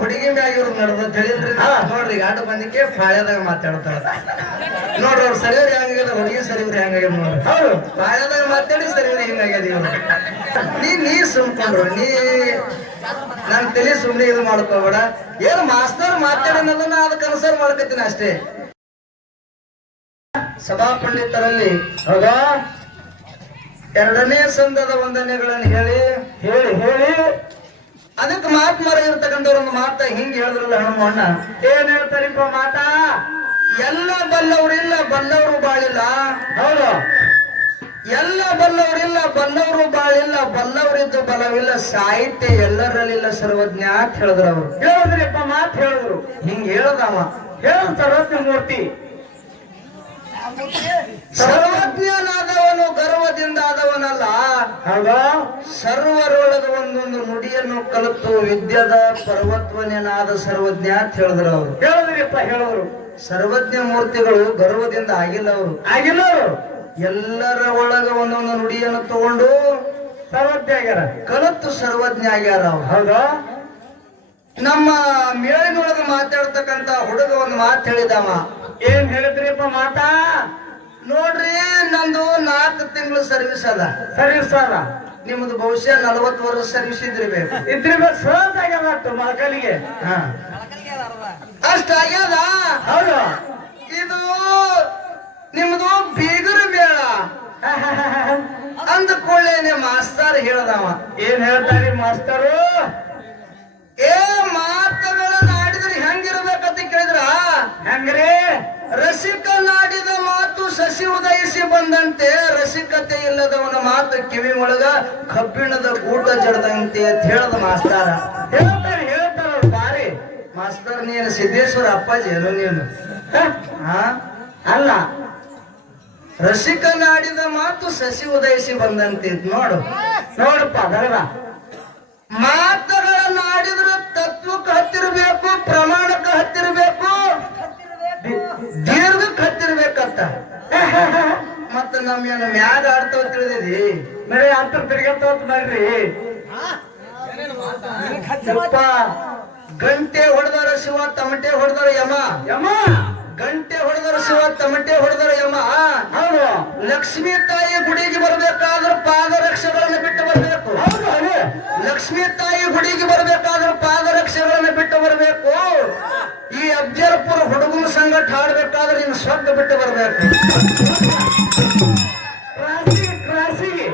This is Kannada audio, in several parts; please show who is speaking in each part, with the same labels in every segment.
Speaker 1: ಹುಡುಗಿ ಮ್ಯಾಗ ಇವ್ರು ನಡೆದ ತಿಳಿದ್ರಿ. ನೋಡ್ರಿ ಆಟ ಬಂದಿಕ್ಕೆ ಪಾಳ್ಯದಾಗ ಮಾತಾಡ್ತಾರ. ನೋಡ್ರಿ ಅವ್ರು ಸರಿಯವ್ರು ಹೆಂಗಾಗ್ಯದ ಹುಡುಗಿ ಸರಿಯವ್ರು ಹೆಂಗಾಗ್ಯದ ನೋಡ್ರಿ.
Speaker 2: ಹೌದು.
Speaker 1: ಪಾಳ್ಯದಾಗ ಮಾತಾಡಿ ಸರಿಯವ್ರು ಹಿಂಗಾಗ್ಯದ ಇವ್ರು. ನೀ ನೀ ಸುಮ್ಕೊಂಡ್ರು ನೀ ನನ್ ತಲೆ ಸುಮ್ನೆ ಇದು ಮಾಡ್ಕೋಬೇಡ. ಏನು ಮಾಸ್ತರ್ ಮಾತಾಡಿನಲ್ಲ ನಾ ಅದಕ್ಕೆ ಅನುಸಾರ ಮಾಡ್ಕೊತೀನಿ ಅಷ್ಟೇ. ಸಭಾ ಪಂಡಿತರಲ್ಲಿ
Speaker 2: ಹೌದಾ?
Speaker 1: ಎರಡನೇ ಸಂದದ ವಂದನೆಗಳನ್ನು ಹೇಳಿ
Speaker 2: ಹೇಳಿ.
Speaker 1: ಮಹಾತ್ಮರ ಇರ್ತಕ್ಕಂಥವ್ರ ಒಂದು ಮಾತ ಹಿಂಗ್ ಹೇಳಿದ್ರಲ್ಲ ಹನುಮಣ್ಣ
Speaker 2: ಏನ್ ಹೇಳ್ತಾರಿಪ್ಪ ಮಾತಾ?
Speaker 1: ಎಲ್ಲ ಬಲ್ಲವರಿಲ್ಲ ಬಲ್ಲವರು ಬಾಳಿಲ್ಲ.
Speaker 2: ಹೌದು.
Speaker 1: ಎಲ್ಲ ಬಲ್ಲವರಿಲ್ಲ ಬಲ್ಲವರು ಬಾಳಿಲ್ಲ ಬಲ್ಲವರಿದ್ದು ಬಲವಿಲ್ಲ ಸಾಹಿತ್ಯ ಎಲ್ಲರಲ್ಲಿಲ್ಲ ಸರ್ವಜ್ಞ ಅಂತ ಹೇಳಿದ್ರು ಅವರು.
Speaker 2: ಹೇಳಿದ್ರಿಪ್ಪ ಮಾತು ಹೇಳಿದ್ರು.
Speaker 1: ಹಿಂಗ್ ಹೇಳ್ದವ.
Speaker 2: ಹೇಳು ಸರ್ವಜ್ಞ ಮೂರ್ತಿ
Speaker 1: ಸರ್ವಜ್ಞನಾದವನು ಗರ್ವದಿಂದ ಆದವನಲ್ಲ.
Speaker 2: ಹೌದಾ
Speaker 1: ಸರ್ವರೊಳಗ ಒಂದೊಂದು ನುಡಿಯನ್ನು ಕಲಿತು ವಿದ್ಯದ ಪರ್ವತ್ವನೇನಾದ ಸರ್ವಜ್ಞ ಅಂತ ಹೇಳಿದ್ರು ಅವರು.
Speaker 2: ಹೇಳಿದ್ರಿಪ್ಪ ಹೇಳೋರು.
Speaker 1: ಸರ್ವಜ್ಞ ಮೂರ್ತಿಗಳು ಗರ್ವದಿಂದ ಆಗಿಲ್ಲ ಅವರು.
Speaker 2: ಆಗಿಲ್ಲ ಅವರು.
Speaker 1: ಎಲ್ಲರ ಒಳಗ ಒಂದೊಂದು ನುಡಿಯನ್ನು ತಗೊಂಡು
Speaker 2: ಸರ್ವಜ್ಞ ಆಗ್ಯಾರ.
Speaker 1: ಕಲತ್ತು ಸರ್ವಜ್ಞ ಆಗ್ಯಾರ ಅವ್ರು.
Speaker 2: ಹೌದಾ?
Speaker 1: ನಮ್ಮ ಮೇಳಿನೊಳಗ ಮಾತಾಡ್ತಕ್ಕಂತ ಹುಡುಗ ಒಂದು ಮಾತು ಹೇಳಿದವ.
Speaker 2: ಏನ್ ಹೇಳಿದ್ರಿಪ್ಪ ಮಾತಾ?
Speaker 1: ನೋಡ್ರಿ ನಂದು ತಿಂಗಳು ಸರ್ವಿಸ್ ಅದ?
Speaker 2: ಸರ್ವಿಸ್ ಸರ್
Speaker 1: ನಿಮ್ದು ಬಹುಶಃ ನಲವತ್ತು ವರ್ಷ ಸರ್ವಿಸ್ ಇದ್ರಿಬೇಕು
Speaker 2: ಇದ್ರಿಗೆ ಸರ್ವ್ ಆಗ್ಯಾವತ್ತು
Speaker 1: ಮಳಕಲಿಗೆ ಅಷ್ಟ ಆಗ್ಯದ?
Speaker 2: ಹೌದು.
Speaker 1: ಇದು ನಿಮ್ದು ಬೀಗರ ಬೇಡ ಅಂದ ಕೊಳ್ಳೇನೆ ಮಾಸ್ತರ್ ಹೇಳ್ದವ.
Speaker 2: ಏನ್ ಹೇಳ್ತಾರೆ ಮಾಸ್ತರು?
Speaker 1: ಏ ಕೇಳಿದ್ರ?
Speaker 2: ಹೆಂಗ್ರಿ?
Speaker 1: ರಸಿಕನಾಡಿದ ಮಾತು ಸಸಿ ಉದಯಿಸಿ ಬಂದಂತೆ ರಸಿಕತೆ ಇಲ್ಲದವನ ಮಾತು ಕಿವಿ ಒಳಗ ಕಬ್ಬಿಣದ ಗೂಟ ಜಡದಂತೆ ಅಂತ ಹೇಳದ ಮಾಸ್ತಾರ.
Speaker 2: ಹೇಳ್ತಾರೆ, ಹೇಳ್ತಾರ ಬಾರಿ.
Speaker 1: ಮಾಸ್ತರ್, ನೀನು ಸಿದ್ದೇಶ್ವರ ಅಪ್ಪಾಜಿ, ಏನು ನೀನು?
Speaker 2: ಅಲ್ಲ.
Speaker 1: ರಸಿಕನಾಡಿದ ಮಾತು ಸಸಿ ಉದಯಿಸಿ ಬಂದಂತೆ ನೋಡು.
Speaker 2: ನೋಡಪ್ಪ ಅದರ
Speaker 1: ಮಾತುಗಳನ್ನ ಆಡಿದ್ರೆ ತತ್ವಕ್ಕೆ ಹತ್ತಿರಬೇಕು, ಪ್ರಮಾಣಕ್ಕೆ ಹತ್ತಿರಬೇಕು ಮತ್ತ ನಮ್ಮೇನು ಮ್ಯಾಗ ಆಡ್ತಾವ ತಿಳಿದಿದಿ
Speaker 2: ನಡಿ ಅಂತರ್ ತಿರ್ಗಂತ ಮಾಡ್ರಿ ಯಪ್ಪ
Speaker 1: ಗಂಟೆ ಹೊಡೆದವರ ಶಿವ ತಮಟೆ ಹೊಡೆದವರ ಯಮ.
Speaker 2: ಯಮ.
Speaker 1: ಗಂಟೆ ಹೊಡೆದವರ ಶಿವ ತಮಟೆ ಹೊಡೆದವರ ಯಮ.
Speaker 2: ಹೌದು.
Speaker 1: ಲಕ್ಷ್ಮೀ ತಾಯಿ ಗುಡಿಗೆ ಬರಬೇಕಾದ್ರೆ ಪಾದರಕ್ಷೆಗಳನ್ನು ಬಿಟ್ಟು ಬರಬೇಕು.
Speaker 2: ಹೌದು
Speaker 1: ಲಕ್ಷ್ಮೀ ತಾಯಿ ಗುಡಿಗೆ ಬರಬೇಕಾದ್ರೆ ಪಾದರಕ್ಷೆಗಳನ್ನು ಬಿಟ್ಟು ಬರಬೇಕು. ಈ ಅಫ್ಜಲ್ಪುರ ಹುಡುಗನ ಸಂಗಟ ಹಾಡ್ಬೇಕಾದ್ರೆ ಇನ್ನು ಸ್ವರ್ಗ ಬಿಟ್ಟು ಬರಬೇಕು.
Speaker 2: ಕ್ರಾಸಿಗೆ ಕ್ರಾಸಿಗೆ.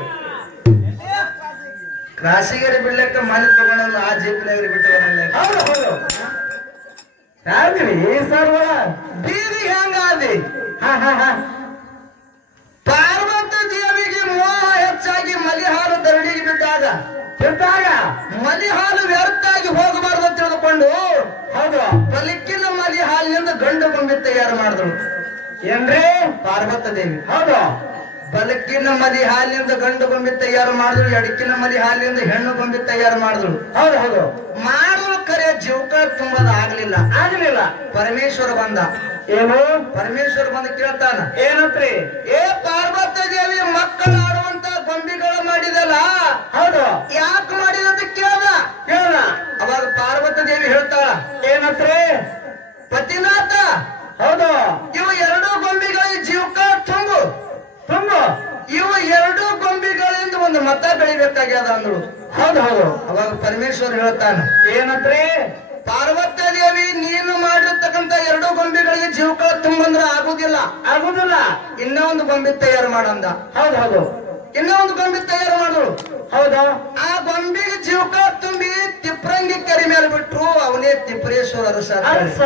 Speaker 1: ಕ್ರಾಸಿಗರಿ ಬಿಡ್ಲಕ್ಕ ಮನೆ ತಗೊಂಡಲ್ಲ ಆ ಜೀಪ್ನಾಗರಿ ಬಿಟ್ಟು
Speaker 2: ಹೌದು ಹೌದು. ಯಾಕ್ರಿ ಸರ್ವ
Speaker 1: ಬೀದಿ ಹೆಂಗಾದಿ?
Speaker 2: ಹಾ ಹಾ ಹಾ.
Speaker 1: ಪಾರ್ವತ ದೇವಿಗೆ ಮೋಹ ಹೆಚ್ಚಾಗಿ ಮಲಿಹಾಲು ದರಡಿಗೆ ಬಿದ್ದಾಗ
Speaker 2: ಮಲಿಹಾಲು
Speaker 1: ಮಲಿ ಹಾಲು ವ್ಯರ್ಥ ಆಗಿ ಹೋಗಬಾರದು ಅಂತ ತಿಳಿದುಕೊಂಡು
Speaker 2: ಹೌದು.
Speaker 1: ಗಂಡು ಗೊಂಬೆ ತಯಾರು ಮಾಡಿದಳು
Speaker 2: ಏನ್ರಿ?
Speaker 1: ಪಾರ್ವತ ದೇವಿ
Speaker 2: ಹೌದು.
Speaker 1: ಬಲಕ್ಕಿನ ಮಲಿ ಹಾಲಿನಿಂದ ಗಂಡು ಗೊಂಬೆ ತಯಾರು ಮಾಡಿದ್ರು? ಎಡಕಿನ ಮಲಿ ಹಾಲಿನಿಂದ ಹೆಣ್ಣು ಗೊಂಬೆ ತಯಾರು ಮಾಡಿದಳು
Speaker 2: ಹೌದು ಹೌದು.
Speaker 1: ಮಾಡಲು ಕರೆ ಜೀವಕ ತುಂಬದ ಆಗ್ಲಿಲ್ಲ.
Speaker 2: ಆಗ್ಲಿಲ್ಲ.
Speaker 1: ಪರಮೇಶ್ವರ ಬಂದ.
Speaker 2: ಏನು?
Speaker 1: ಪರಮೇಶ್ವರ ಬಂದ ಕೇಳ್ತಾನ.
Speaker 2: ಏನಂತ್ರಿ?
Speaker 1: ಏ ಪಾರ್ವತ ದೇವಿ ಮಕ್ಕಳು ಆಡುವಂತ ಗೊಂಬೆಗಳು ಮಾಡಿದಲ್ಲ? ಹೇಳ್ತಾನ.
Speaker 2: ಏನತ್ರಿ?
Speaker 1: ಪಾರ್ವತ ದೇವಿ ನೀನು ಮಾಡಿರ್ತಕ್ಕಂತ ಎರಡು ಗೊಂಬೆಗಳಿಗೆ ಜೀವಕ ತುಂಬಂದ್ರ ಆಗುದಿಲ್ಲ.
Speaker 2: ಆಗುದಿಲ್ಲ.
Speaker 1: ಇನ್ನೂ ಒಂದು ಗೊಂಬೆ ತಯಾರು ಮಾಡಂದ.
Speaker 2: ಹೌದು ಹೌದು.
Speaker 1: ಇನ್ನೂ ಒಂದು ಗೊಂಬೆ ತಯಾರು ಮಾಡಿದಳು
Speaker 2: ಹೌದಾ.
Speaker 1: ಆ ಗೊಂಬೆಗೆ ಜೀವಕ ತುಂಬಿ ತಿಪ್ರಂಗಿ ಕರಿ ಮೇಲೆ ಬಿಟ್ರು ಅವನೇ ತಿಪ್ರೇಶ್ವರ ಅರಸ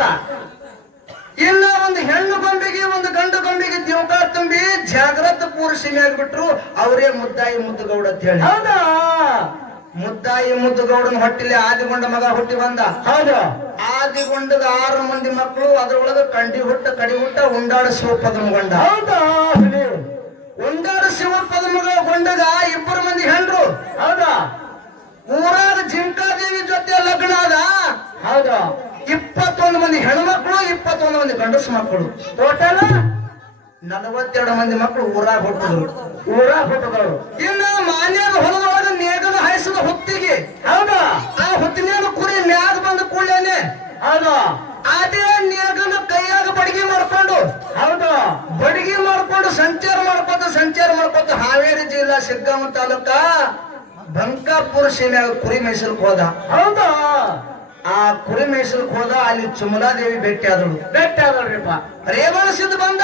Speaker 1: ಇಲ್ಲ ಒಂದು ಹೆಣ್ಣು ಗೊಂಬೆಗೆ ಒಂದು ಗಂಡು ಗೊಂಬೆಗೆ ಜೀವಕ ತುಂಬಿ ಜಾಗ್ರತ ಪುರುಷ ಮೇಲೆ ಬಿಟ್ರು ಅವರೇ ಮುದ್ದಾಯಿ ಮುದ್ದುಗೌಡ ಅಂತ ಹೇಳಿ.
Speaker 2: ಹೌದು?
Speaker 1: ಮುದ್ದಾಯಿ ಮುದ್ದುಗೌಡನ ಹೊಟ್ಟಿಲೆ ಆದಿಗೊಂಡ ಮಗ ಹುಟ್ಟಿ ಬಂದ.
Speaker 2: ಹೌದು.
Speaker 1: ಆದಿಗೊಂಡದ ಆರು ಮಂದಿ ಮಕ್ಕಳು ಅದರೊಳಗೆ ಕಂಡಿ ಹುಟ್ಟ ಕಡಿ ಹುಟ್ಟ ಉಂಡಾಡ ಶಿವಪದಮಗೊಂಡ
Speaker 2: ಹೌದು
Speaker 1: ಉಂಡಾಡ ಶಿವಪದಮಗ ಗೊಂಡಗ ಇಬ್ಬರು ಮಂದಿ ಹೆಂಡ್ರು.
Speaker 2: ಹೌದಾ?
Speaker 1: ಊರಾಗ ಜಿಂಕಾದೇವಿ ಜೊತೆ ಲಗ್ನ ಅದ
Speaker 2: ಹೌದು?
Speaker 1: ಇಪ್ಪತ್ತೊಂದು ಮಂದಿ ಹೆಣ್ಮಕ್ಳು ಇಪ್ಪತ್ತೊಂದು ಮಂದಿ ಗಂಡಸು ಮಕ್ಕಳು.
Speaker 2: ಟೋಟಲ್
Speaker 1: ನಲವತ್ತೆರಡು ಮಂದಿ ಮಕ್ಕಳು ಊರಾಗ ಹುಟ್ಟಿದ್ರು.
Speaker 2: ಊರಾಗ ಹುಟ್ಟದವ್ರು.
Speaker 1: ಇನ್ನ ಮಾನ್ಯದ ಹೊಲದೊಳಗ ನೇಗದ ಹಾಯಿಸಿದ ಹೊತ್ತಿಗೆ
Speaker 2: ಹೌದಾ?
Speaker 1: ಆ ಹೊತ್ತಿನೇನು ಕುರಿ ಮ್ಯಾಗ ಬಂದ ಕೂಡಲೇನೆ?
Speaker 2: ಹೌದಾ?
Speaker 1: ಅದೇ ನೇಗನ ಕೈಯಾಗ ಬಡಿಗೆ ಮಾಡ್ಕೊಂಡು
Speaker 2: ಹೌದು?
Speaker 1: ಬಡಿಗೆ ಮಾಡ್ಕೊಂಡು ಸಂಚಾರ ಮಾಡ್ಕೊತ ಸಂಚಾರ ಮಾಡ್ಕೊತ ಹಾವೇರಿ ಜಿಲ್ಲಾ ಸಿಗ್ಗಾಂವ ತಾಲೂಕ ಬಂಕಾಪುರ ಸೀಮೆಯಾಗ ಕುರಿ ಮೇಯ್ಸಲ್ಕ್ ಹೋದ.
Speaker 2: ಹೌದಾ?
Speaker 1: ಆ ಕುರಿ ಮೇಯ್ಸಲ್ಕ್ ಹೋದ ಅಲ್ಲಿ ಚುಮಲಾದೇವಿ ಭೇಟಿ ಆದಳು
Speaker 2: ಭೇಟಿ ಅದಲ್ರಿಪ್ಪ
Speaker 1: ರೇವಣ ಸಿದ್ಧ ಬಂದ.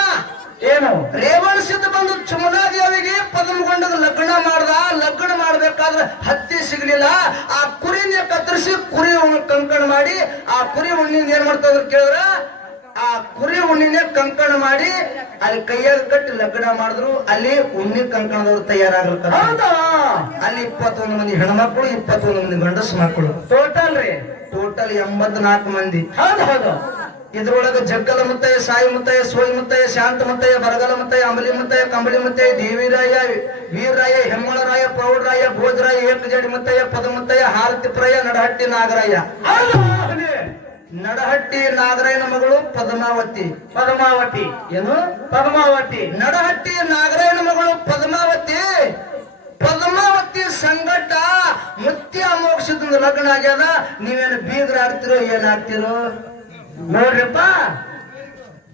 Speaker 2: ಏನು?
Speaker 1: ರೇವಣ ಸಿದ್ಧ ಬಂದು ಚುಮನಾದೇವಿಗೆ ಪದ್ಮಗೊಂಡದ ಲಗ್ನ ಮಾಡ್ದ. ಲಗ್ನ ಮಾಡ್ಬೇಕಾದ್ರೆ ಹತ್ತಿ ಸಿಗ್ಲಿಲ್ಲ. ಆ ಕುರಿನ ಕತ್ತರಿಸಿ ಕುರಿ ಉಣ್ಣ್ ಕಂಕಣ ಮಾಡಿ ಆ ಕುರಿ ಉಣ್ಣಿನ ಏನ್ ಮಾಡ್ತಾವ್ರ ಕೇಳಿದ್ರ? ಆ ಕುರಿ ಉಣ್ಣಿನೇ ಕಂಕಣ ಮಾಡಿ ಅಲ್ಲಿ ಕೈಯಾಗ ಕಟ್ಟಿ ಲಗ್ನ ಮಾಡಿದ್ರು. ಅಲ್ಲಿ ಉಣ್ಣಿ ಕಂಕಣದವ್ರು ತಯಾರಾಗಿರ್ತಾರ
Speaker 2: ಹೌದು?
Speaker 1: ಅಲ್ಲಿ ಇಪ್ಪತ್ತೊಂದು ಮಂದಿ ಹೆಣ್ಮಕ್ಳು ಇಪ್ಪತ್ತೊಂದು ಮಂದಿ ಗಂಡಸು ಮಕ್ಕಳು.
Speaker 2: ಟೋಟಲ್ ರೀ.
Speaker 1: ಟೋಟಲ್ ಎಂಬತ್ನಾಲ್ಕು ಮಂದಿ.
Speaker 2: ಹೌದು ಹೌದು.
Speaker 1: ಇದ್ರೊಳಗ ಜಗ್ಗಲ ಮುತ್ತಯ್ಯ ಸಾಯಿ ಮುತ್ತಯ್ಯ ಸೋಯಿ ಮುತ್ತಯ್ಯ ಶಾಂತ ಮುತ್ತಯ್ಯ ಬರಗಲ ಮುತ್ತಯ್ಯ ಅಂಬಲಿ ಮುತ್ತಯ್ಯ ಕಂಬಳಿ ಮುತ್ತಯ್ಯ ದೇವಿರಾಯ ವೀರರಾಯ ಹೆಮ್ಮಳರಾಯ ಪ್ರೌಢರಾಯ ಭೋಜರಾಯ ಏಕಜಡಿ ಮುತ್ತಯ್ಯ ಪದ ಮುತ್ತಯ್ಯ ಹಾರತಿಪ್ರಾಯ ನಡಹಟ್ಟಿ ನಾಗರಾಯ. ನಡಹಟ್ಟಿ ನಾಗರಾಯನ ಮಗಳು ಪದ್ಮಾವತಿ.
Speaker 2: ಪದ್ಮಾವತಿ.
Speaker 1: ಏನು?
Speaker 2: ಪದ್ಮಾವತಿ.
Speaker 1: ನಡಹಟ್ಟಿ ನಾಗರಾಯನ ಮಗಳು ಪದ್ಮಾವತಿ. ಪದ್ಮಾವತಿ ಸಂಗಟ ಮುತ್ಯ ಅಮೋಕ್ಷದಿಂದ ಲಗ್ನ ಆಗ್ಯದ. ನೀವೇನು ಬೀಗ್ರ ಆಗ್ತಿರೋ ಏನ್ ಆಗ್ತಿರೋ
Speaker 2: ನೋಡ್ರಿಪ್ಪ.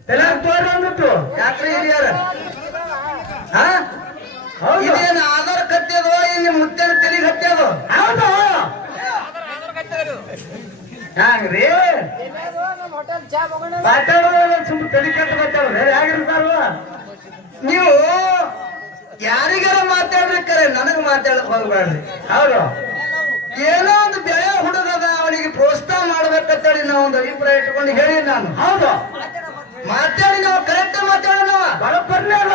Speaker 2: ಎಲ್ಲ ತೋರಿ ಅಂದ್ಬಿಟ್ಟು.
Speaker 1: ಯಾಕ್ರಿ ಹಿರಿಯರ. ಇದೇನು ಆಧಾರ ಕತ್ತೇದೋ ಇಲ್ಲಿ ಮುತ್ತೇನ ತಲೆ ಹತ್ತೇದೋ
Speaker 2: ಹೌದು. ಹ್ಯಾಂಗ್ರಿ? ಮಾತಾಡೋದು ಸುಮ್ಮನೆ ತಲೆ ಕೆಟ್ಟು ಹೇಗಿರ್ತಾರ
Speaker 1: ನೀವು ಯಾರಿಗಾರ ಮಾತಾಡ್ಬೇಕಾರೆ ನನಗ್ ಮಾತಾಡಕ್ ಹೋಗ್ಬೇಡ್ರಿ
Speaker 2: ಹೌದು.
Speaker 1: ಏನೋ ಒಂದು ಬೆಳೆ ಹುಡುಗದ ಅವನಿಗೆ ಪ್ರೋತ್ಸಾಹ ಮಾಡ್ಬೇಕಂತೇಳಿ ನಾವು ಒಂದು ಅಭಿಪ್ರಾಯ ಇಟ್ಕೊಂಡು ಹೇಳಿ ನಾನು.
Speaker 2: ಹೌದು.
Speaker 1: ಮಾತಾಡಿ ನಾವು ಕರೆಕ್ಟ್
Speaker 2: ಮಾತಾಡೋಣ.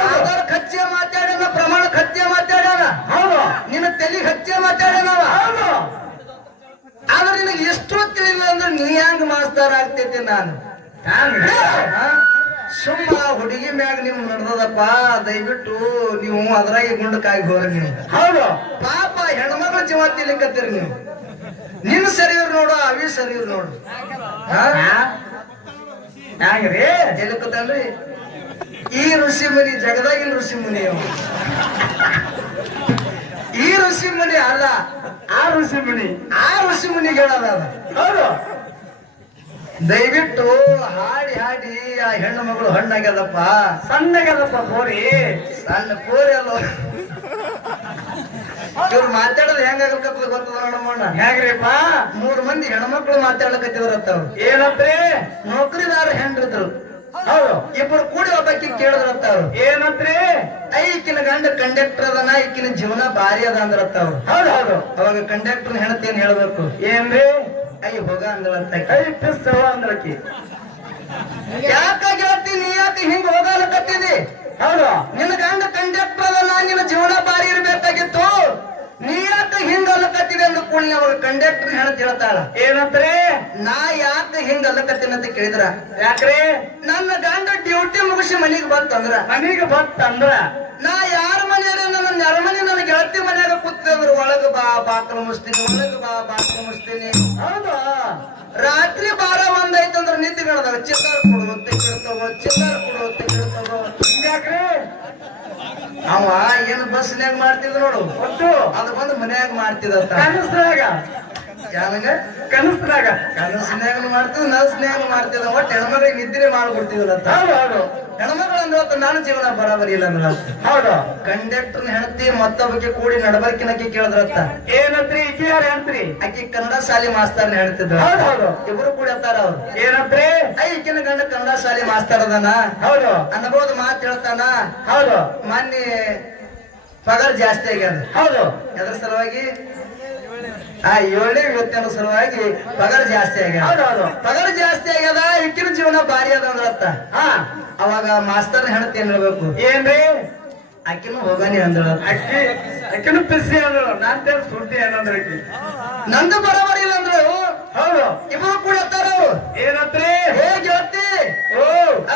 Speaker 1: ಆಧಾರ ಖರ್ಚೆ ಮಾತಾಡೋಣ ಪ್ರಮಾಣ ಖರ್ಚೆ ಮಾತಾಡೋಣ.
Speaker 2: ಹೌದು.
Speaker 1: ನಿನ್ನ ತಲೆ ಖರ್ಚೆ ಮಾತಾಡೋಣ
Speaker 2: ಹೌದು.
Speaker 1: ಆದ್ರೆ ನಿನಗೆ ಎಷ್ಟು ತಿಳಿಲ್ಲ ಅಂದ್ರೆ ನೀ ಹ್ಯಾಂಗ ಮಾಸ್ತಾರ ಆಗ್ತೈತಿ ನಾನು? ಸುಮ್ಮ ಹುಡುಗಿ ಮ್ಯಾಗ ನೀವು ನಡ್ದದಪ್ಪ ದಯವಿಟ್ಟು ನೀವು ಅದ್ರಾಗೆ ಗುಂಡಕ್ಕಾಗಿ ಹೋಗ್ರಿ ನೀವು.
Speaker 2: ಹೌದು.
Speaker 1: ಪಾಪ ಹೆಣ್ಮಕ್ಳ ಜೀವ ತಿಲಿಕತ್ತೀರಿ ನೀವು. ನಿನ್ ಸರಿಯವ್ರು ನೋಡು, ಅವಿ ಸರಿಯವ್ರು ನೋಡು?
Speaker 2: ಹ್ಯಾಂಗ್ರಿ?
Speaker 1: ಎದಕ್ಕತ್ತಲ್ರಿ ಈ ಋಷಿ ಮುನಿ ಜಗದಾಗಿನ ಋಷಿ ಮುನಿ. ಈ ಋಷಿ ಮುನಿ ಅಲ್ಲ,
Speaker 2: ಆ ಋಷಿ ಮುನಿ
Speaker 1: ಆ ಋಷಿ ಮುನಿ ಹೇಳದ.
Speaker 2: ಹೌದು?
Speaker 1: ದಯವಿಟ್ಟು ಹಾಡಿ ಹಾಡಿ, ಆ ಹೆಣ್ಣು ಮಗಳು ಹಣ್ಣಾಗ್ಯದಪ್ಪ.
Speaker 2: ಸಣ್ಣಗ್ಯದಪ್ಪ ಕೋರಿ.
Speaker 1: ಸಣ್ಣ ಕೋರಿ ಅಲ್ಲ ಇವ್ರು ಮಾತಾಡೋದು ಹೆಂಗಾಗಲ್ಕತ್ತ ಗೊತ್ತದ ನೋಡಮ್ಮಣ್ಣ
Speaker 2: ಹೆಂಗ್ರಿಪ್ಪ
Speaker 1: ಮೂರ್ ಮಂದಿ ಹೆಣ್ಮಕ್ಳು ಮಾತಾಡಕತ್ತಿದ್ರತ್ತ ಅವ್ರು.
Speaker 2: ಏನಂತ್ರಿ?
Speaker 1: ನೌಕರಿದಾರ ಹೆಣ್ರಿದ್ರು
Speaker 2: ಹೌದು.
Speaker 1: ಇಬ್ಬರು ಕೂಡಿ ಒಬ್ಬಾಕಿ ಕೇಳಿದ್ರತ್ತ ಅವ್ರು.
Speaker 2: ಏನಂತ್ರಿ?
Speaker 1: ಐಕಿನ ಗಂಡ ಕಂಡಕ್ಟರ್ ಅದನ ಈಕಿನ ಜೀವನ ಭಾರಿ ಅದ ಅಂದ್ರತ್ತ ಅವ್ರು.
Speaker 2: ಹೌದು ಹೌದು.
Speaker 1: ಅವಾಗ ಕಂಡಕ್ಟರ್ ಹೆಣತಿ ಏನ್ ಹೇಳ್ಬೇಕು?
Speaker 2: ಏನ್ರಿ?
Speaker 1: ಐ ಹೋಗ ಅಂದ್ರಂತ.
Speaker 2: ಐ ಪಿಸ್ ಅಂದ್ರಕಿ
Speaker 1: ಯಾಕ ಗೆಳತಿ ನೀ ಯಾಕೆ ಹಿಂಗ್ ಹೋಗಲಕತ್ತಿದಿ?
Speaker 2: ಹೌದು.
Speaker 1: ನಿನ್ನ ಗಂಡ ಕಂಡಕ್ಟರ್ ನಾ ನಿನ್ನ ಜೀವನ ಬಾರಿ ಇರ್ಬೇಕಾಗಿತ್ತು. ನೀಯಾಕ ಹಿಂಗ ಅಲ್ಲಕತ್ತಿದೆ ಅಂದ ಕೂಡಲೇ ಅವ್ರ ಕಂಡಕ್ಟರ್ ಹೇಳತ್ ಹೇಳ್ತಾಳ.
Speaker 2: ಏನಂತ್ರಿ?
Speaker 1: ನಾ ಯಾಕೆ ಹಿಂಗ ಅಲ್ಲಕತ್ತೀನಿ ಅಂತ ಕೇಳಿದ್ರ?
Speaker 2: ಯಾಕ್ರಿ?
Speaker 1: ನನ್ನ ಗಂಡ ಡ್ಯೂಟಿ ಮುಗಿಸಿ ಮನೆಗೆ ಬಂತಂದ್ರ?
Speaker 2: ಮನೆಗ್ ಬಂತಂದ್ರ?
Speaker 1: ನಾ ಯಾರ ಮನೆಯಾರ? ನನ್ನ ನೆರಮನೆ ನನ್ನ ಗೆಳತಿ ಮನೆಯಾಗ ಕೂತಿದ್ರು ಒಳಗ ಬಾ ಬಾಕ್ಲ ಮುಸ್ತೀನಿ ಒಳಗ ಬಾ ಬಾಕ್ಲ ಮುಸ್ತೀನಿ
Speaker 2: ಹೌದು?
Speaker 1: ರಾತ್ರಿ ಬಾರ ಒಂದ್ ಐತಂದ್ರ ನಿದ್ದೆ ಕಣದಾಗ ಚಿಲ್ಲರ್ ಕೊಡು ಒತ್ತೆ ಕೇಳ್ತವ ಚಿಲ್ಲರ್ ಕೊಡು ಒತ್ತೆ ಕೇಳ್ತವ
Speaker 2: ಹಿಂಗ್ಯಾಕ್ರಿ?
Speaker 1: ಅವ ಏನ್ ಬಸ್ನ್ಯಾಗ ಮಾಡ್ತಿದ್ರು ನೋಡು. ಅದು ಬಂದು ಮನ್ಯಾಗ
Speaker 2: ಮಾಡ್ತಿದ್ದ
Speaker 1: ಯಾವಾಗ?
Speaker 2: ಕನಸ್ನಾಗ.
Speaker 1: ಕನಸಿನ್ಯಾಗ ಮಾಡ್ತಿದ್ ನರ್ಸ್ನ್ಯಾಗ ಮಾಡ್ತಿದ ಒಟ್ಟು ಹೆಣ್ಮಗಳಿಗೆ ನಿದ್ರೆ ಮಾಡ್ಬಿಡ್ತಿದ್ರತ್ತ
Speaker 2: ಹೌದು ಹೌದು.
Speaker 1: ಹೆಣ್ಮಗಳು ಅಂದ್ರೆ ನಾನು ಜೀವನ ಬರಾಬರಿ ಇಲ್ಲ ಅಂದ್ರೆ
Speaker 2: ಹೌದು.
Speaker 1: ಕಂಡಕ್ಟರ್ ಹೆಣತಿ ಮತ್ತೊಬ್ಬಕ್ಕೆ ಕೂಡಿ ನಡಬರ್ಕಿನಕ್ಕೆ ಕೇಳಿದ್ರತ್ತ.
Speaker 2: ಏನತ್ರಿ? ಇತಿಹಾರ ಹೆಣ್ತ್ರಿ ಅಂತ್ರಿ
Speaker 1: ಆಕಿ ಕನ್ನಡ ಶಾಲೆ ಮಾಸ್ತರ್ನ ಹೇಳ್ತಿದ್ರು
Speaker 2: ಹೌದು ಹೌದು.
Speaker 1: ಇಬ್ರು ಕೂಡ ಅತ್ತಾರ ಅವ್ರು.
Speaker 2: ಏನಂತ್ರಿ?
Speaker 1: ಈಕಿನ ಗಂಡ ಕನ್ನಡ ಶಾಲೆ ಮಾಸ್ತರ್ ಅದಾನ
Speaker 2: ಹೌದು.
Speaker 1: ಅನ್ಬೋದು ಮಾತು ಹೇಳ್ತಾನ?
Speaker 2: ಹೌದು.
Speaker 1: ಮೊನ್ನೆ ಪಗಾರ್ ಜಾಸ್ತಿ ಆಗ್ಯದ.
Speaker 2: ಹೌದು.
Speaker 1: ಎದ್ರ ಸಲುವಾಗಿ? ಆ ಏಳನೇ ಇವತ್ತಿನ ಸಲುವಾಗಿ ಪಗಾರ ಜಾಸ್ತಿ ಆಗ್ಯದ.
Speaker 2: ಹೌದು ಹೌದು.
Speaker 1: ಪಗಾರ ಜಾಸ್ತಿ ಆಗ್ಯದ ಇಕ್ಕಿನ ಜೀವನ ಭಾರಿ ಅದ ಅಂದ್ರತ್ತ.
Speaker 2: ಹಾ.
Speaker 1: ಅವಾಗ ಮಾಸ್ತರ್ ಹೆಣತಿ ಏನ್ ಹೇಳ್ಬೇಕು?
Speaker 2: ಏನ್ರಿ?
Speaker 1: ಅಕ್ಕಿನೂ ಹೋಗಾನಿ ಅಂದಳ.
Speaker 2: ಅಕ್ಕಿ ಅಕ್ಕಿನೂ ಪಿಸಿ ಅಂದ್ರು ನಾನ್ ತೇರ್ ಸುದ್ದಿ ಏನಂದ್ರೆ ಅಕ್ಕಿ.
Speaker 1: ನಂದು ಬರೋಬರಿ ಇಲ್ಲ ಅಂದ್ರು
Speaker 2: ಹೌದು.
Speaker 1: ಇಬ್ರು ಕೂಡ ಏನತ್ರಿ ಅವ್ರು.
Speaker 2: ಏನಂತ್ರಿ?
Speaker 1: ಹೇ ಗೆಳತಿ
Speaker 2: ಓ.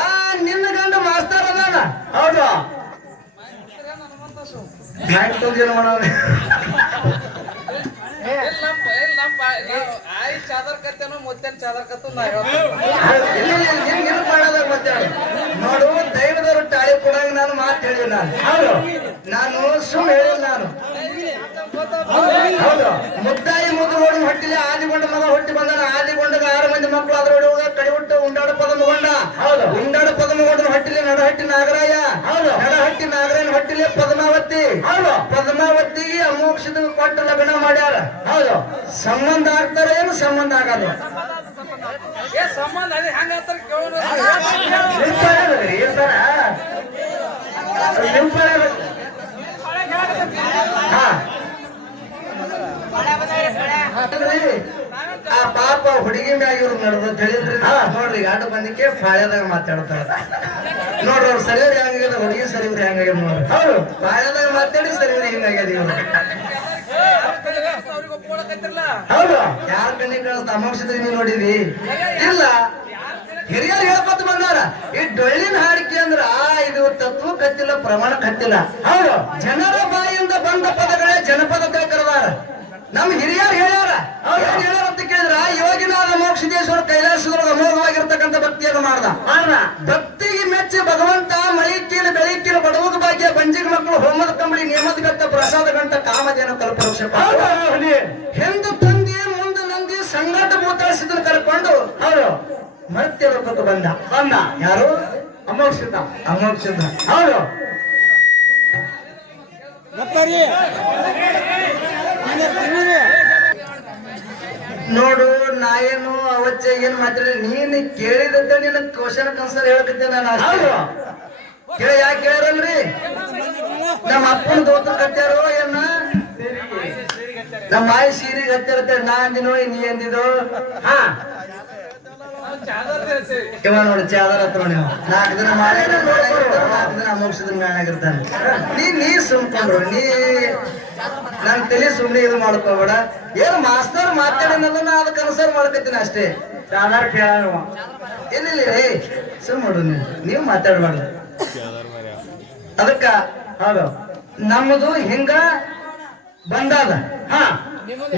Speaker 1: ಆ ನಿನ್ನ ಗಂಡ ಮಾಸ್ತರ್ ಅದಾನ.
Speaker 2: ಹೌದು.
Speaker 1: ನಾಯ್ತು ಜನ ಮಾಡೋಣ.
Speaker 3: ಆಯ್ ಚಾದರ್ ಕತ್ತೇನೋ ಮುತ್ತೇನ್ ಚಾದರ್ ಕತ್ತು
Speaker 1: ನೋಡು ದೈವದವರು ತಾಳಿ ಕೊಡಂಗ ನಾನು ಮಾತು ಹೇಳಿ ನಾನು.
Speaker 2: ಹೌದು.
Speaker 1: ನಾನು ಸುಮ್ ಹೇಳಿಲ್ಲ ನಾನು.
Speaker 2: ಹೌದು.
Speaker 1: ಮುದ್ದಾಯಿ ಮುದ್ದು ನೋಡಿ ಹೊಟ್ಟಿಲೆ ಆದಿಗೊಂಡ ಮಗ ಹೊಟ್ಟಿ ಬಂದಾನ. ಆದಿಗೊಂಡಗ ಆರು ಮಂದಿ ಮಕ್ಕಳು ಅದ್ರೊಳಗೆ ಉಂಡಾಡ ಪದಮಗೊಂಡ.
Speaker 2: ಹೌದು.
Speaker 1: ಉಂಡಾಡ ಪದಮಗೊಂಡನ ಹೊಟ್ಟಿಲಿ ನಡಹಟ್ಟಿ ನಾಗರಾಯ.
Speaker 2: ಹೌದು.
Speaker 1: ನಡಹಟ್ಟಿ ನಾಗರಾಯನ ಹೊಟ್ಟಿಲೆ ಪದ್ಮಾವತಿ.
Speaker 2: ಹೌದು.
Speaker 1: ಪದ್ಮಾವತಿಗೆ ಅಮೋಕ್ಷದ ಕೊಟ್ಟ ಲಗ್ನ ಮಾಡ್ಯಾರ.
Speaker 2: ಹೌದು.
Speaker 1: ಸಂಬಂಧ ಆಗ್ತಾರ ಏನು ಸಂಬಂಧ ಆಗಲ್ಲ.
Speaker 2: ಹಾ.
Speaker 1: ಆ ಪಾಪ ಹುಡುಗಿ ಮ್ಯಾಗ ಇವ್ರು ನಡೆದ ತಿಳಿದ್ರಿ. ನೋಡ್ರಿ ಯಾಡು ಬಂದಕ್ಕೆ ಪಾಳ್ಯದಾಗ ಮಾತಾಡ್ತಾರ. ನೋಡ್ರಿ, ಅವ್ರು ಸರಿವ್ರಿ ಹೆಂಗಾಗ್ಯದ, ಹುಡುಗಿ ಸರಿವ್ರಿ ಹೆಂಗಾಗ್ಯದ ನೋಡ್ರಿ.
Speaker 2: ಹೌದು,
Speaker 1: ಪಾಳ್ಯದಾಗ ಮಾತಾಡಿ ಸರಿವ್ರಿ ಹಿಂಗಾಗ್ಯದ ಇವ್ರು.
Speaker 2: ಹೌದು,
Speaker 1: ಯಾರ ಬೆನ್ನಿ ಕಳಿಸ್ತ ಅಮೋಕ್ಷದ ನೀವು ನೋಡಿದಿ ಇಲ್ಲ. ಹಿರಿಯರು ಹೇಳ್ಕೊತ ಬಂದಾರ, ಈ ಡೊಳ್ಳಿನ ಹಾಡಿಕೆ ಅಂದ್ರ ಇದು ತತ್ವ ಕತ್ತಿಲ್ಲ, ಪ್ರಮಾಣ ಕತ್ತಿಲ್ಲ.
Speaker 2: ಹೌದು,
Speaker 1: ಜನರ ಬಾಯಿಂದ ಬಂದ ಪದಗಳೇ ಜನಪದ ಕರೆದಾರ. ನಮ್ ಹಿರಿಯರು ಹೇಳ್ಯಾರ. ಏನ್ ಹೇಳ್ಯಾರ ಅಂತ ಕೇಳಿದ್ರ ಯೋಗಿನಾದ ಮೋಕ್ಷದೇಶ್ವರ ಕೈಲಾಸದೊಳಗ ಅಮೋಘವಾಗಿರ್ತಕ್ಕಂಥ ಭಕ್ತಿಯನ್ನು ಮಾಡ್ದ. ಭಕ್ತಿಗೆ ಮೆಚ್ಚಿ ಭಗವಂತ ಮಳಿಕೀಲ ಬೆಳಿಕೀಲ ಬಡವದ ಭಾಗ್ಯ ಬಂಜಿಗ ಮಕ್ಕಳು ಹೋಮದ ಕಂಬಳಿ ನೇಮದ ಗತ್ತ ಪ್ರಸಾದ ಗಂಟ ಕಾಮಧೇನು ಕಲ್ಪವೃಕ್ಷ
Speaker 2: ಹೌದು
Speaker 1: ತಂದಿ ಮುಂದೆ ನಂದಿ ಸಂಗಟ ಭೂತಾಳಿಸಿದನ್ನು ಕರ್ಕೊಂಡು
Speaker 2: ಹೌದು.
Speaker 1: ಮರ್ತ್ಯ ರೂಪಕ್ಕೆ ಬಂದ.
Speaker 2: ಬಂದ.
Speaker 1: ಯಾರು?
Speaker 2: ಅಮೋಕ್ಷಿತ.
Speaker 1: ಅಮೋಕ್ಷಿತ.
Speaker 2: ಹೌದು.
Speaker 1: ನೋಡು ನಾ ಏನು ಅವಚ್ಚ ಏನ್ ಮಾತಾಡಿ ನೀನ್ ಕೇಳಿದಂತ ನಿನ್ನ ಕ್ವಶನ್ ಕನ್ಸರ್ ಹೇಳಕತ್ತೆ ನಾನು ಕೇಳ ಯಾಕೆ ಕೇಳರಲ್ರಿ? ನಮ್ಮ ಅಪ್ಪನ ದೋತ್ರ ಕಟ್ಟ್ಯಾರೋ ಏನ? ನಮ್ಮ ಮಾಯಿ ಸೀರಿ ಹತ್ತಿರತ್ತೆ ನಾ ಅಂದಿನೋ ನೀ ಅಂದಿದೋ
Speaker 2: ಹಾ.
Speaker 1: ಇವ ನೋಡಿ ಚಾದರ ಹತ್ರ ನೀವು ನಾಲ್ಕು ದಿನ ಮಾಡಿ ನಾಲ್ಕು ದಿನ ಮೋಕ್ಷದ ಮ್ಯಾಗಿರ್ತಾನೆ ನೀ ನೀ ಸುಮ್ಕೊಂಡ್ರು ನೀ ನನ್ ತಲೆ ಸುಮ್ನೆ ಇದು ಮಾಡ್ಕೋಬೇಡ ಏನು ಮಾಸ್ತರ್ ಮಾತಾಡಿನಲ್ಲ ನಾ ಅದಕ್ಕೆ ಅನುಸಾರ ಮಾಡ್ಕತ್ತೀನಿ ಅಷ್ಟೇ.
Speaker 2: ಸಾಧಾರ ಕೇಳ
Speaker 1: ಇಲ್ಲ ರೀ ಸುಮ್ ನೋಡು ನೀವು ನೀವು ಮಾತಾಡ್ಬಾರ್ದು. ಅದಕ್ಕ
Speaker 2: ಹೌದು.
Speaker 1: ನಮ್ಮದು ಹಿಂಗ ಬಂದಾದ.
Speaker 2: ಹಾ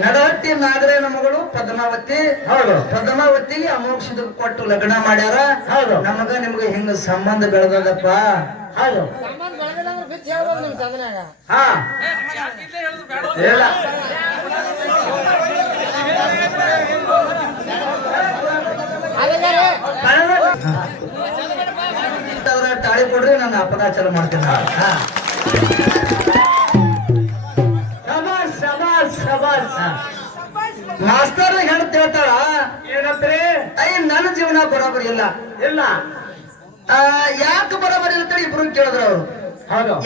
Speaker 1: ನಡಹಟ್ಟಿ ನಾಗರೇನ ಮಗಳು ಪದ್ಮಾವತಿ
Speaker 2: ಹೌದು.
Speaker 1: ಪದ್ಮಾವತಿ ಅಮೋಕ್ಷದ ಕೊಟ್ಟು ಲಗ್ನ ಮಾಡ್ಯಾರ.
Speaker 2: ಹೌದು.
Speaker 1: ನಮಗ ನಿಮ್ಗೆ ಹಿಂಗ ಸಂಬಂಧ ಬೆಳೆದದಪ್ಪ.
Speaker 2: ಹೌದು.
Speaker 4: ಸಂಬಂಧ ಬೆಳಗದಂದ್ರೆ ಬಿಚ್ಚಿ ಹೇಳ್ಬೋದು ನಿಮ್ ಸಂದನ್ಯಾಗ
Speaker 2: ಹಾ. ಇಲ್ಲ
Speaker 4: ಹಾಗಾದ್ರೆ
Speaker 1: ಅದ್ರ ತಾಳಿ ಕೊಡ್ರಿ ನಾನು ಅಪದಾಚಾರ ಮಾಡ್ತೀನಿ ಹಾ.
Speaker 2: ಶಬಾಸ್ ಶಬಾಸ್ ಶಬಾಸ್
Speaker 1: ಮಾಸ್ತರ್ ಹೆಣ್ಣು ಹೇಳ್ತಾಳ
Speaker 2: ಏನಂತ್ರಿ?
Speaker 1: ಅಯ್ಯ ನನ್ನ ಜೀವನ ಬರೋಬರಿ ಇಲ್ಲ.
Speaker 2: ಇಲ್ಲ.
Speaker 1: ಯಾಕೆ ಬರೋಬರಿ ಅಂತ ಇಬ್ರು ಕೇಳಿದ್ರು ಅವ್ರು.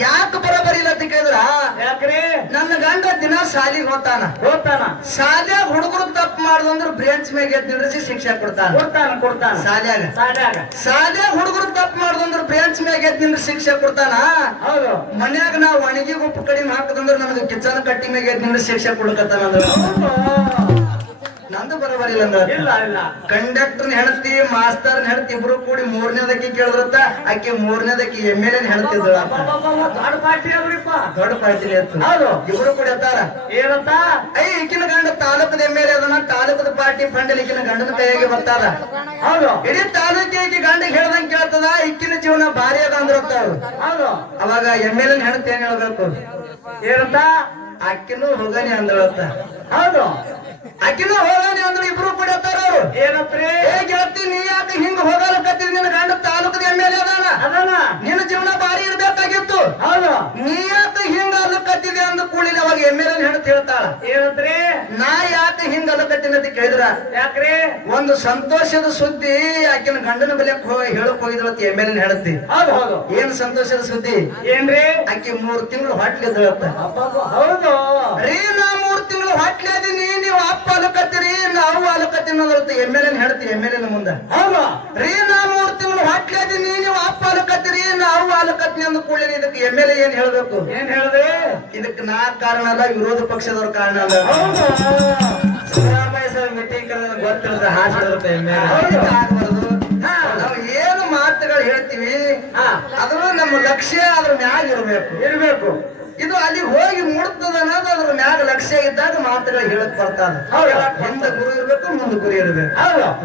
Speaker 1: ಯಾಕೆ ಬರೋಬರಿ ಇಲ್ಲ ಅಂತ ಕೇಳಿದ್ರ?
Speaker 2: ಯಾಕ್ರಿ?
Speaker 1: ನನ್ನ ಗಂಡ ದಿನ ಶಾಲಿಗೆ ಹೋಗ್ತಾನ.
Speaker 2: ಹೋಗ್ತಾನ.
Speaker 1: ಶಾಲ್ಯಾಗ ಹುಡುಗರು ತಪ್ಪು ಮಾಡ್ದಂದ್ರ ಬ್ರೇಂಚ್ ಮೇಲೆ ಎದ್ದು ನಿಲ್ಲಿಸಿ ಶಿಕ್ಷೆ ಕೊಡ್ತಾನ.
Speaker 2: ಕೊಡ್ತಾನ ಕೊಡ್ತಾನ.
Speaker 1: ಶಾಲ್ಯಾಗ. ಶಾಲ್ಯಾಗ. ಹುಡುಗರು ತಪ್ಪು ಮಾಡ್ದಂದ್ರ ಬ್ರೇಂಚ್ ಮ್ಯಾಗ ಎದ್ದು ನಿಲ್ಲಿಸಿ ಶಿಕ್ಷೆ ಕೊಡ್ತಾನ.
Speaker 2: ಹೌದು.
Speaker 1: ಮನ್ಯಾಗ ನಾವು ಒಣಗಿ ಉಪ್ಪು ಕಡಿಮೆ ಹಾಕದಂದ್ರ ನನಗೆ ಕಿಚನ್ ಕಟ್ಟಿ ಮೇಲೆ ಎದ್ದು ನಿಲ್ಲಿಸಿ ಶಿಕ್ಷೆ ಕೊಡ್ಕತ್ತಾನ ಅಂದ್ರ. ನಂದು ಬರೋಬರಿ ಇಲ್ಲ ಕಂಡಕ್ಟರ್ ಹೆಣತಿ ಮಾಸ್ತರ್ ಹೆಣತಿ ಇಬ್ರು ಕೂಡಿ ಮೂರನೇದಕ್ಕೆ ಕೇಳಿದ್ರತ್ತ ಆಕೆ ಮೂರನೇದಕ್ಕೆ ಎಂ ಎಲ್ ಹೆಣತಿದ್ರು
Speaker 2: ದೊಡ್ಡ ಪಾರ್ಟಿ ಅವ್ರಿಪ್ಪ
Speaker 1: ದೊಡ್ಡ ಪಾರ್ಟಿ
Speaker 2: ಹೌದು.
Speaker 1: ಇಬ್ರು ಕೂಡಿ ಎತ್ತಾರ?
Speaker 2: ಏನಂತ
Speaker 1: ಐ ಈಕಿನ ಗಂಡ ತಾಲೂಕದ ಎಂ ಎಲ್ ಎ ಅದನ್ನ ತಾಲೂಕದ ಪಾರ್ಟಿ ಫಂಡ್ ಈಕಿನ ಗಂಡನ ಕೈಯಾಗೆ ಬರ್ತಾರ.
Speaker 2: ಹೌದು.
Speaker 1: ಇಡೀ ತಾಲೂಕಿಗೆ ಈಕಿ ಗಂಡ ಹೇಳ್ದಂಗ್ ಕೇಳ್ತದ ಈಕಿನ ಜೀವನ ಭಾರಿ ಅದ ಅಂದ್ರತ್ತ
Speaker 2: ಹೌದು.
Speaker 1: ಅವಾಗ ಎಂ ಎಲ್ ಎನ್ ಹೆಣತಿ ಏನ್ ಹೇಳ್ಬೇಕು?
Speaker 2: ಏನಂತ
Speaker 1: ಅಕ್ಕಿನೂ ಹೋಗನಿ ಅಂದ್ರತ್ತ.
Speaker 2: ಹೌದು.
Speaker 1: ಆಕಿನೂ ಹೋಗನಿ ಅಂದ್ರೆ ಇಬ್ರು ಕೂಡಿ ಎತ್ತಾರ ಅವ್ರು
Speaker 2: ಏನಂತ್ರಿ
Speaker 1: ಏ ಗೆಳತಿ ನೀ ಯಾಕೆ ಹಿಂಗ ಹೋಗಲಕತ್ತೀರಿ ನಿನ್ನ ಗಂಡ ತಾಲೂಕದ ಎಂ ಎಲ್ ಅದಾನ.
Speaker 2: ಅದನ್ನ
Speaker 1: ನಿನ್ನ ಜೀವನ ಬಾರಿ ಇರ್ಬೇಕಾಗಿತ್ತು.
Speaker 2: ಹೌದು.
Speaker 1: ನೀ ಯಾಕೆ ಹಿಂಗ ಅಲ್ಲಕತ್ತಿದೆ ಅಂದ ಕೂಡಲೇ ಅವಾಗ ಎಂ ಎಲ್ ಹೆಣತಿ ಹೇಳ್ತಾಳ.
Speaker 2: ಏನಂತ್ರಿ?
Speaker 1: ನಾ ಯಾಕೆ ಅಂತ ಕೇಳಿದ್ರ?
Speaker 2: ಯಾಕ್ರಿ?
Speaker 1: ಒಂದು ಸಂತೋಷದ ಸುದ್ದಿ ಆಕಿನ ಗಂಡನ ಬೆಲೆ ಹೇಳಕ್ ಹೋಗಿದ್ರತ್ ಎಂ ಎಲ್ ಹೇಳತ್ತಿ.
Speaker 2: ಹೌದು ಹೌದು.
Speaker 1: ಏನ್ ಸಂತೋಷದ ಸುದ್ದಿ?
Speaker 2: ಏನ್ರಿ?
Speaker 1: ಆಕಿ ಮೂರ್ ತಿಂಗಳು ಹೊಟ್ಲಿದ್ರತ್ತ
Speaker 2: ಹೌದು.
Speaker 1: ರೀ ನಾ ಮೂರ್ ತಿಂಗಳು ಹೊಟ್ಲಿ ಅದೀನಿ ನೀವು ಅಪ್ಪ ಅಲಕತ್ತೀರಿ ನಾವು ಅಲಕತ್ತಿನ ಎಂ ಎಲ್ ಎನ್ ಹೇಳ್ತಿ ಎಂ ಎಲ್ ಎನ್ ಮುಂದೆ.
Speaker 2: ಹೌದು.
Speaker 1: ರೀ ನಾ ಮೂರ್ ತಿಂಗಳು ಹೊಟ್ಲಿ ಅದೀನಿ ನೀವು ಅಪ್ಪ ಅಲಕತ್ತೀರಿ ನಾವು ಅಲಕತ್ತೀನಿ ಅಂದ ಕೂಡಲೇ ಇದಕ್ಕೆ ಎಂ ಎಲ್ ಎ ಏನ್ ಹೇಳ್ಬೇಕು?
Speaker 2: ಏನ್ ಹೇಳಿದ್ರಿ
Speaker 1: ಇದಕ್ಕೆ ನಾ ಕಾರಣ ಅಲ್ಲ ವಿರೋಧ ಪಕ್ಷದವ್ರ ಕಾರಣ ಅಲ್ಲ.
Speaker 2: ಹೌದು.
Speaker 1: ಮೀಟಿಂಗ್ ಗೊತ್ತಿರದ
Speaker 2: ಹೌದು.
Speaker 1: ನಾವು ಏನು ಮಾತುಗಳು ಹೇಳ್ತೀವಿ. ಅದು ನಮ್ಮ ಲಕ್ಷ್ಯ ಅದ್ರ ಮ್ಯಾಗ ಇರಬೇಕು
Speaker 2: ಇರ್ಬೇಕು
Speaker 1: ಇದು ಅಲ್ಲಿ ಹೋಗಿ ಮುಡ್ತದ ಅನ್ನೋದು ಅದ್ರ ಮ್ಯಾಗ ಲಕ್ಷ್ಯ ಇದ್ದಾಗ ಮಾತುಗಳು ಹೇಳಕ್ ಬರ್ತಾನೆ
Speaker 2: ಹೌದು.
Speaker 1: ಗುರು ಇರ್ಬೇಕು ಮುಂದೆ ಗುರಿ ಇರ್ಬೇಕು